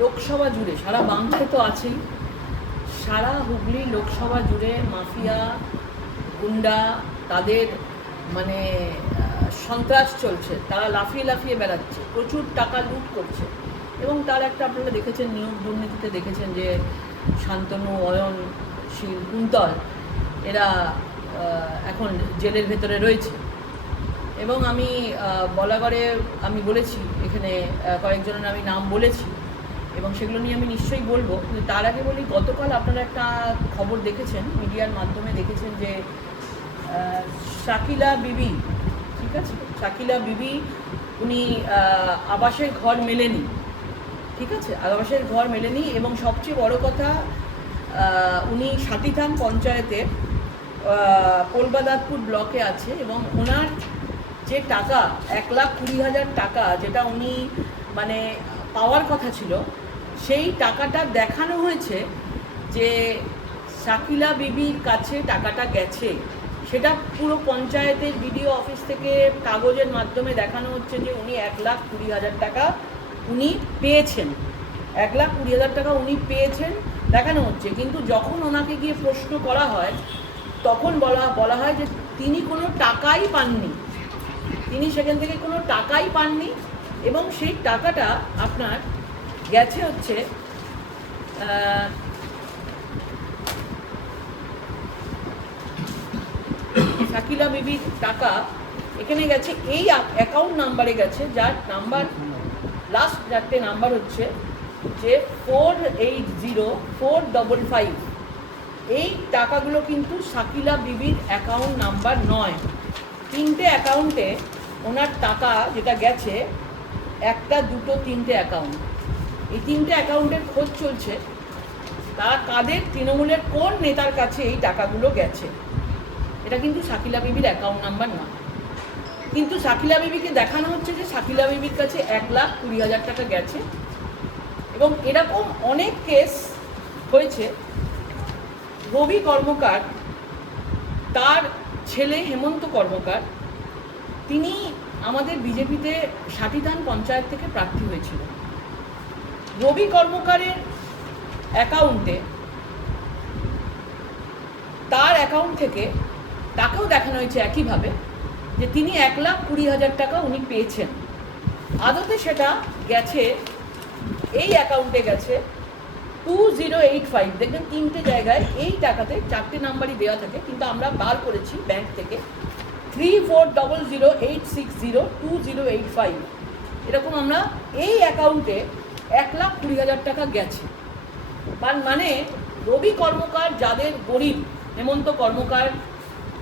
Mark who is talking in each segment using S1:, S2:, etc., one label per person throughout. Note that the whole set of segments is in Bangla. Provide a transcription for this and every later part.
S1: লোকসভা জুড়ে, সারা বাংলায় তো আছেই। সারা হুগলি লোকসভা জুড়ে মাফিয়া, গুন্ডা, তাদের মানে সন্ত্রাস চলছে। তারা লাফিয়ে লাফিয়ে বেড়াচ্ছে, প্রচুর টাকা লুট করছে। এবং তার একটা আপনারা দেখেছেন, নিয়োগ দুর্নীতিতে দেখেছেন যে শান্তনু, অয়ন, শীল, কুন্তল, এরা এখন জেলের ভেতরে রয়েছে। এবং আমি বলাগড়ে আমি বলেছি, এখানে কয়েকজনের আমি নাম বলেছি। এবং সেগুলো নিয়ে আমি নিশ্চয়ই বলব। কিন্তু তার আগে বলি, গতকাল আপনারা একটা খবর দেখেছেন, মিডিয়ার মাধ্যমে দেখেছেন যে শাকিলা বিবি, ঠিক আছে? শাকিলা বিবি, উনি আবাসের ঘর মেলেনি, ঠিক আছে? আবাসের ঘর মেলেনি এবং সবচেয়ে বড় কথা উনি সাতিথান পঞ্চায়েতে কলবাদাতপুর ব্লকে আছে এবং ওনার যে টাকা, এক লাখ কুড়ি হাজার টাকা, যেটা উনি মানে পাওয়ার কথা ছিল সেই টাকাটা দেখানো হয়েছে যে শাকিলা বিবির কাছে টাকাটা গেছে। সেটা পুরো পঞ্চায়েতের বিডিও অফিস থেকে কাগজের মাধ্যমে দেখানো হচ্ছে যে উনি এক লাখ কুড়ি হাজার টাকা উনি পেয়েছেন। এক লাখ কুড়ি হাজার টাকা উনি পেয়েছেন, দেখানো হচ্ছে। কিন্তু যখন ওনাকে গিয়ে প্রশ্ন করা হয়, তখন বলা বলা হয় যে তিনি কোনো টাকাই পাননি। তিনি সেখান থেকে কোনো টাকাই পাননি এবং সেই টাকাটা আপনার গেছে হচ্ছে শাকিলা বিবির টাকা এখানে গেছে, এই অ্যাকাউন্ট নাম্বারে গেছে, যার নাম্বার লাস্ট চারটে নাম্বার হচ্ছে, যে four eight zero four double five এই টাকাগুলো কিন্তু শাকিলা বিবির অ্যাকাউন্ট নাম্বার নয়। তিনটে অ্যাকাউন্টে ওনার টাকা যেটা গেছে, একটা, দুটো, তিনটে অ্যাকাউন্ট এই তিনটে অ্যাকাউন্টের খোঁজ চলছে। তারা কাদের, তৃণমূলের কোন নেতার কাছে এই টাকাগুলো গেছে? এটা কিন্তু শাকিলা বিবির অ্যাকাউন্ট নাম্বার না কিন্তু শাকিলা বিবিকে দেখানো হচ্ছে যে শাকিলা বিবির কাছে এক লাখ কুড়ি হাজার টাকা গেছে। এবং এরকম অনেক কেস হয়েছে। রবি কর্মকার, তার ছেলে হেমন্ত কর্মকার, তিনি আমাদের বিজেপিতে সাটিধান পঞ্চায়েত থেকে প্রার্থী হয়েছিল রবি কর্মকারের অ্যাকাউন্টে, তার অ্যাকাউন্ট থেকে তাকেও দেখানো হয়েছে একইভাবে যে তিনি এক লাখ কুড়ি হাজার টাকা উনি পেয়েছেন। আদতে সেটা গেছে, এই অ্যাকাউন্টে গেছে টু জিরো এইট ফাইভ। দেখবেন তিনটে জায়গায় এই টাকাতে চারটে নাম্বারই দেওয়া থাকে, কিন্তু আমরা বার করেছি ব্যাংক থেকে three four double zero eight six zero two zero eight five. এরকম আমরা এই অ্যাকাউন্টে এক লাখ কুড়ি হাজার টাকা গেছে। তার মানে রবি কর্মকার যাদের গরিব, হেমন্ত কর্মকার,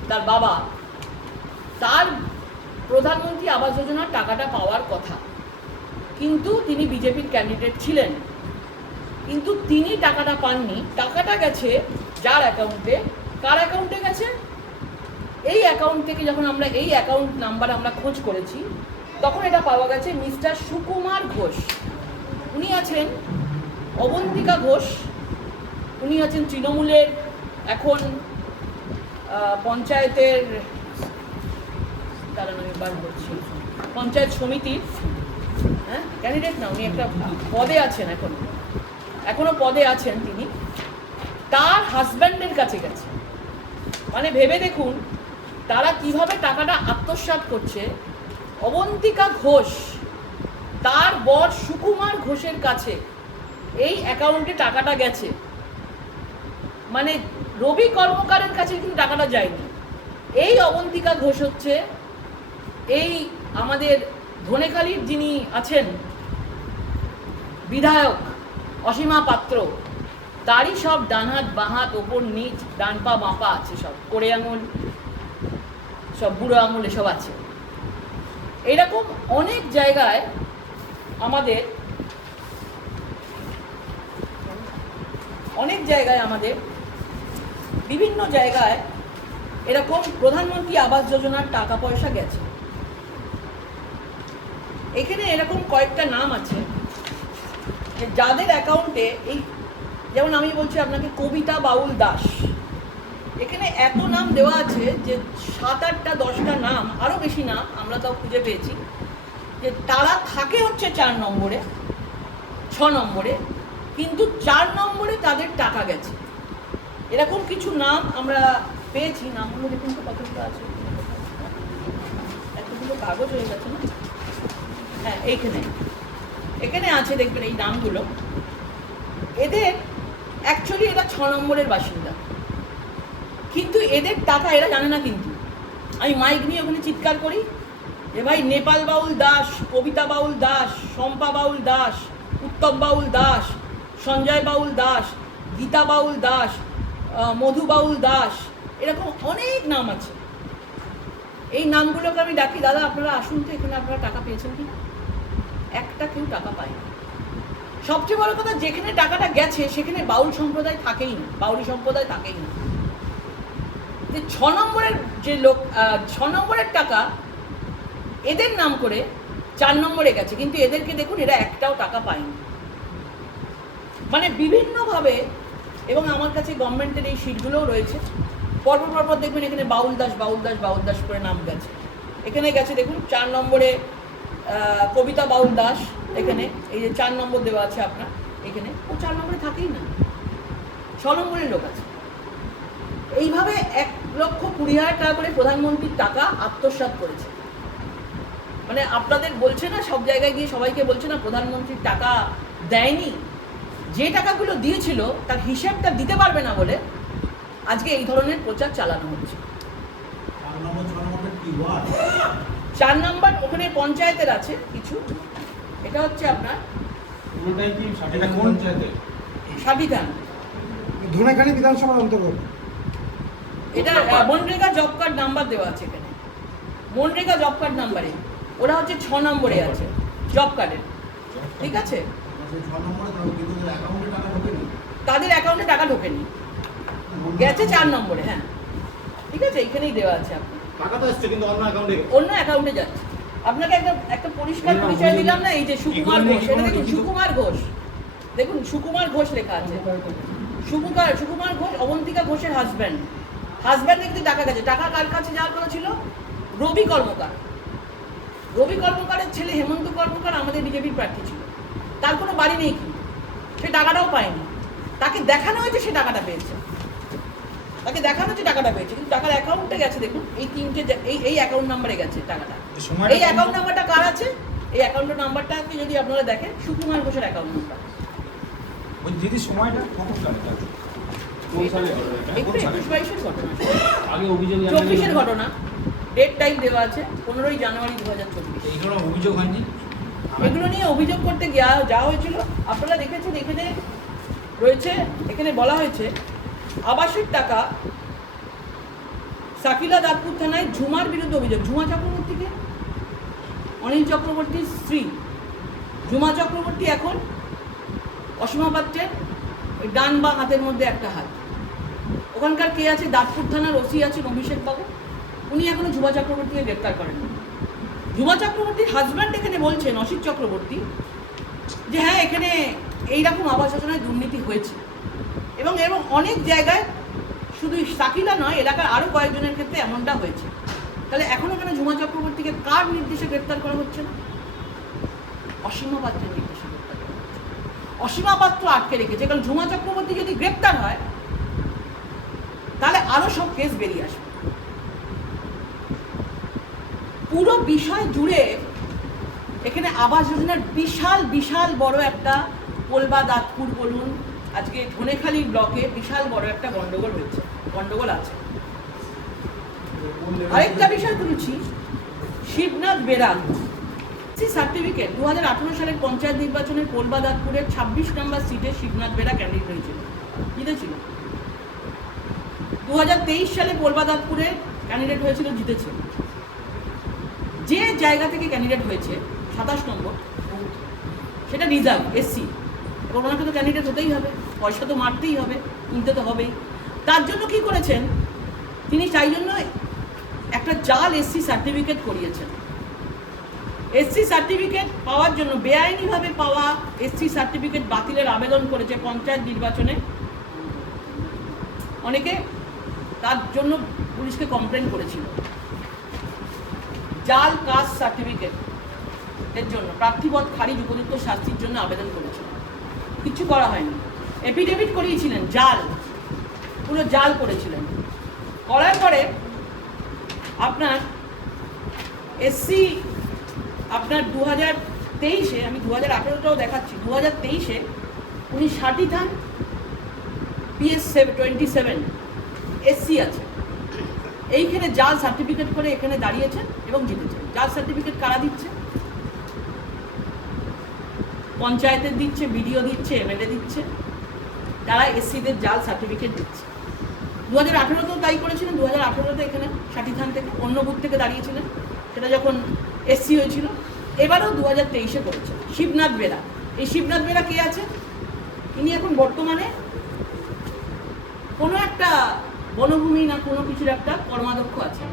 S1: তার বাবা, তার প্রধানমন্ত্রী আবাস যোজনার টাকাটা পাওয়ার কথা। কিন্তু তিনি বিজেপির ক্যান্ডিডেট ছিলেন। কিন্তু তিনি টাকাটা পাননি। টাকাটা গেছে যার অ্যাকাউন্টে কার অ্যাকাউন্টে গেছে? এই অ্যাকাউন্ট থেকে যখন আমরা এই অ্যাকাউন্ট নাম্বার আমরা খোঁজ করেছি, তখন এটা পাওয়া গেছে মিস্টার সুকুমার ঘোষ। উনি আছেন অবন্তিকা ঘোষ, উনি আছেন তৃণমূলের এখন পঞ্চায়েতের, তারা আমি বার করছি পঞ্চায়েত সমিতির হ্যাঁ ক্যান্ডিডেট না, উনি একটা পদে আছেন এখন, এখনও পদে আছেন তিনি, তার হাজব্যান্ডের কাছে গেছে। মানে ভেবে দেখুন, তারা কীভাবে টাকাটা আত্মসাৎ করছে, অবন্তিকা ঘোষ তার বর সুকুমার ঘোষের কাছে এই অ্যাকাউন্টে টাকাটা গেছে। মানে রবি কর্মকারের কাছে কিন্তু টাকাটা যায়নি। এই অবন্তিকা ঘোষ হচ্ছে, এই আমাদের ধনেখালির যিনি আছেন, বিধায়ক অসীমা পাত্র, তারই সব ডান হাত বাঁ হাত ওপর নিচ ডান পা বাঁ আছে সব। কোড়ে আঙুল, সব বুড়ো আঙুল এসব আছে। এরকম অনেক জায়গায় আমাদের অনেক জায়গায় আমাদের বিভিন্ন জায়গায় এরকম প্রধানমন্ত্রী আবাস যোজনার টাকা পয়সা গেছে। এখানে এরকম কয়েকটা নাম আছে। যাদের অ্যাকাউন্টে এই যেমন আমি বলছি আপনাকে কবিতা বাউল দাস। এখানে এত নাম দেওয়া আছে যে সাত আটটা দশটা নাম আরও বেশি নাম আমরা তাও খুঁজে পেয়েছি। যে তারা থাকে হচ্ছে চার নম্বরে, ছ নম্বরে, কিন্তু চার নম্বরে তাদের টাকা গেছে। এরকম কিছু নাম আমরা পেয়েছি, নামগুলো দেখুন তো কতগুলো আছে। এতগুলো কাগজ হয়ে গেছে না? হ্যাঁ এইখানে। এখানে আছে, দেখবেন এই নামগুলো। এদের অ্যাকচুয়ালি এরা ছ নম্বরের বাসিন্দা। কিন্তু এদের টাকা এরা জানে না কিন্তু। আমি মাইক নিয়ে ওখানে চিৎকার করি। যে ভাই নেপাল বাউল দাস, কবিতা বাউল দাস, শম্পা বাউল দাস, উত্তম বাউল দাস, সঞ্জয় বাউল দাস, গীতা বাউল দাস মধু বাউল দাস, এরকম অনেক নাম আছে। এই নামগুলোকে আমি ডাকি, দাদা, আপনারা আসুন তো, এখানে আপনারা টাকা পেয়েছেন কি একটা কেউ টাকা পায়নি। সবচেয়ে বড় কথা, যেখানে টাকাটা গেছে, সেখানে বাউল সম্প্রদায় থাকেই না, বাউলি সম্প্রদায় থাকেই না। যে ছ নম্বরের যে লোক ছ নম্বরের টাকা এদের নাম করে চার নম্বরে গেছে, কিন্তু এদেরকে দেখুন এরা একটাও টাকা পায়নি। মানে বিভিন্নভাবে, এবং আমার কাছে গভর্নমেন্টের এই সিটগুলোও রয়েছে, পরপর পরপর দেখবেন এখানে বাউল দাস বাউল দাস বাউল দাস করে নাম গেছে। এখানে গেছে দেখুন, চার নম্বরে কবিতা বাউল দাস এখানে, এই যে চার নম্বর দেওয়া আছে আপনার, এখানে। ও চার নম্বরে থাকেই না। ছ নম্বরের লোক আছে। এইভাবে এক লক্ষ কুড়ি হাজার টাকা করে প্রধানমন্ত্রীর টাকা আত্মসাৎ করেছে। মানে আপনাদের বলছে না সব জায়গায় গিয়ে সবাইকে বলছে না প্রধানমন্ত্রীর টাকা দেয়নি। যে টাকাগুলো দিয়েছিল তার হিসাবটা দিতে পারবে না বলে আজকে এই ধরনের প্রচার চালানো হচ্ছে।
S2: চার নম্বর
S1: ওখানে পঞ্চায়েতের আছে কিছু। এটা হচ্ছে আপনার সাবিধান?
S3: ধনেখালি বিধানসভার অন্তর্গত।
S1: এটা মনরেগা জব কার্ড নাম্বার দেওয়া আছে এখানে। মনরেগা জব কার্ড নাম্বারে। ওরা হচ্ছে ছ নম্বরে আছে জব কার্ডের ঠিক আছে? তাদের অ্যাকাউন্টে টাকা ঢোকেনি। গেছে চার নম্বরে হ্যাঁ। ঠিক আছে? এইখানেই দেওয়া আছে আপনার।
S4: টাকা তো এসছে কিন্তু অন্য অ্যাকাউন্টে
S1: যাচ্ছে। আপনাকে একটা একটা পরিষ্কার পরিচয় দিলাম না? এই যে সুকুমার ঘোষ এটা দেখুন সুকুমার ঘোষ। দেখুন সুকুমার ঘোষ লেখা আছে। সুকুমার সুকুমার ঘোষ অবন্তিকা ঘোষের হাজব্যান্ড হাজব্যান্ড কিন্তু টাকা গেছে। টাকা কার কাছে যাওয়ার কথা ছিল? রবি কর্মকার। রবি কর্মকারের ছেলে হেমন্ত কর্মকার আমাদের বিজেপির প্রার্থী ছিল। তার কোনো বাড়ি নেই কিন্তু। সে টাকাটাও পায়নি। তাকে দেখানো হয়েছে সে টাকাটা পেয়েছে। তাকে দেখানো হচ্ছে টাকাটা পেয়েছে। কিন্তু টাকার অ্যাকাউন্টে গেছে দেখুন এই তিনটে এই এই অ্যাকাউন্ট নাম্বারে গেছে টাকাটা। এই অ্যাকাউন্ট নাম্বারটা কার আছে? এই অ্যাকাউন্ট নাম্বারটাকে যদি আপনারা দেখেন সুকুমার ঘোষের অ্যাকাউন্ট নাম্বার
S4: ওই দিদি সময়টা কখন
S1: চব্বিশের ঘটনা। ডেট টাইম দেওয়া আছে পনেরোই জানুয়ারি দু হাজার চব্বিশ।
S4: এইগুলো অভিযোগ হয়নি?
S1: এগুলো নিয়ে অভিযোগ করতে গিয়া যাওয়া হয়েছিল আপনারা দেখেছেন এখানে রয়েছে এখানে বলা হয়েছে আবাসিক টাকা সাকিলা দাঁতপুর থানায় ঝুমার বিরুদ্ধে অভিযোগ। ঝুমা চক্রবর্তীকে অনিল চক্রবর্তীর স্ত্রী। ঝুমা চক্রবর্তী এখন অসীমা পাত্রের ডান বা হাতের মধ্যে একটা হাত। ওখানকার কে আছে? দাঁতপুর থানার ওসি আছেন অভিষেক বাবু উনি এখনও ঝুমা চক্রবর্তীকে গ্রেপ্তার করেননি। ঝুমা চক্রবর্তীর হাজব্যান্ড এখানে বলছেন, অসিত চক্রবর্তী, যে হ্যাঁ এখানে এইরকম আবাস যোজনায় দুর্নীতি হয়েছে। এবং এবং অনেক জায়গায় শুধু সাকিলা নয়, এলাকার আরও কয়েকজনের ক্ষেত্রে এমনটা হয়েছে। তাহলে এখনও কেন ঝুমা চক্রবর্তীকে কার নির্দেশে গ্রেপ্তার করা হচ্ছে? না অসীমা পাত্রের নির্দেশে গ্রেপ্তার করা হচ্ছে। অসীমা পাত্র আটকে রেখেছে, কারণ ঝুমা চক্রবর্তী যদি গ্রেপ্তার হয়, তাহলে আরও সব কেস বেরিয়ে আসবে। পুরো বিষয় জুড়ে এখানে আবাস যোজনার বিশাল বিশাল বড় একটা কোলবা দাঁতপুর বলুন, আজকে ধনেখালি ব্লকে বিশাল বড় একটা গন্ডগোল হয়েছে, গন্ডগোল আছে। আরেকটা বিষয় তুলছি, শিবনাথ বেরা সি সার্টিফিকেট দু হাজার আঠেরো সালের পঞ্চায়েত নির্বাচনে কোলবা দাঁতপুরের ছাব্বিশ নম্বর সিটে শিবনাথ বেরা ক্যান্ডিডেট হয়েছিল। জিতেছিল। দু হাজার তেইশ সালে কোলবা দাঁতপুরে ক্যান্ডিডেট হয়েছিল, জিতেছে। যে জায়গা থেকে ক্যান্ডিডেট হয়েছে, সাতাশ নম্বর সেটা রিজার্ভ এসসি ওনাকে তো ক্যান্ডিডেট হতেই হবে, পয়সা তো মারতেই হবে, কিনতে তো হবেই। তার জন্য কি করেছেন? তিনি তাই জন্য একটা জাল এসসি সার্টিফিকেট করিয়েছেন। এসসি সার্টিফিকেট পাওয়ার জন্য, বেআইনিভাবে পাওয়া এসসি সার্টিফিকেট বাতিলের আবেদন করেছে পঞ্চায়েত নির্বাচনে। অনেকে তার জন্য পুলিশকে কমপ্লেন করেছিল। জাল কাস্ট সার্টিফিকেট এর জন্য প্রার্থীপদ খারিজ উপযুক্ত শাস্তির জন্য আবেদন করেছিল কিচ্ছু করা হয়নি। এপিডেভিট করিয়েছিলেন, জাল। পুরো জাল করেছিলেন। করার পরে আপনার এসসি আপনার দু হাজার তেইশে, আমি দু হাজার আঠেরোটাও দেখাচ্ছি দু হাজার তেইশে উনি ষাটি থান PS seven twenty seven SC আছে। এইখানে জাল সার্টিফিকেট করে এখানে দাঁড়িয়েছেন এবং জিতেছেন। জাল সার্টিফিকেট কারা দিচ্ছে? পঞ্চায়েতের দিচ্ছে, বিডিও দিচ্ছে, এমএলএ দিচ্ছে। তারা এসসিদের জাল সার্টিফিকেট দিচ্ছে। দু হাজার আঠেরোতেও তাই করেছিলেন দু হাজার আঠেরোতে এখানে ষাটিথান থেকে, অন্য বুথ থেকে দাঁড়িয়েছিলেন। সেটা যখন এসসি হয়েছিল। এবারেও দু হাজার তেইশে করেছেন শিবনাথ বেরা। এই শিবনাথ বেরা কে আছে? ইনি এখন বর্তমানে কোনো একটা বনভূমি না কোনো কিছুর একটা কর্মাধ্যক্ষ আছে।